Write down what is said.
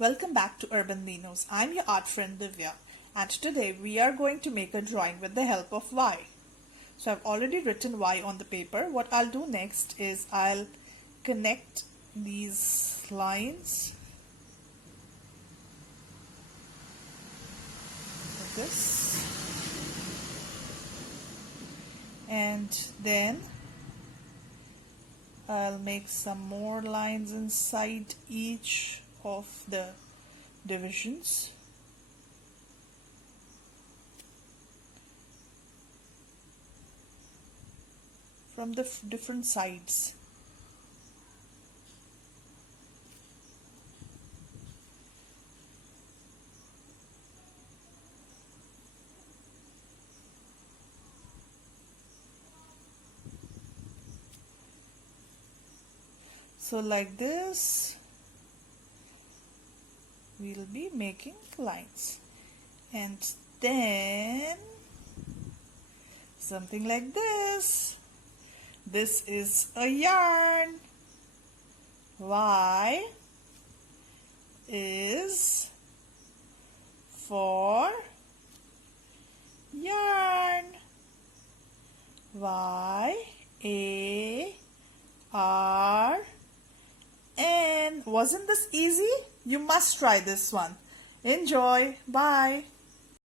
Welcome back to Urban Ninos. I'm your art friend Divya, and today we are going to make a drawing with the help of Y. So I've already written Y on the paper. What I'll do next is I'll connect these lines like this, and then I'll make some more lines inside each of the divisions. From the different sides. So like this, we'll be making lines, and then something like this. This is a yarn. Y is for yarn. Y-A-R-N. Wasn't this easy? You must try this one. Enjoy. Bye.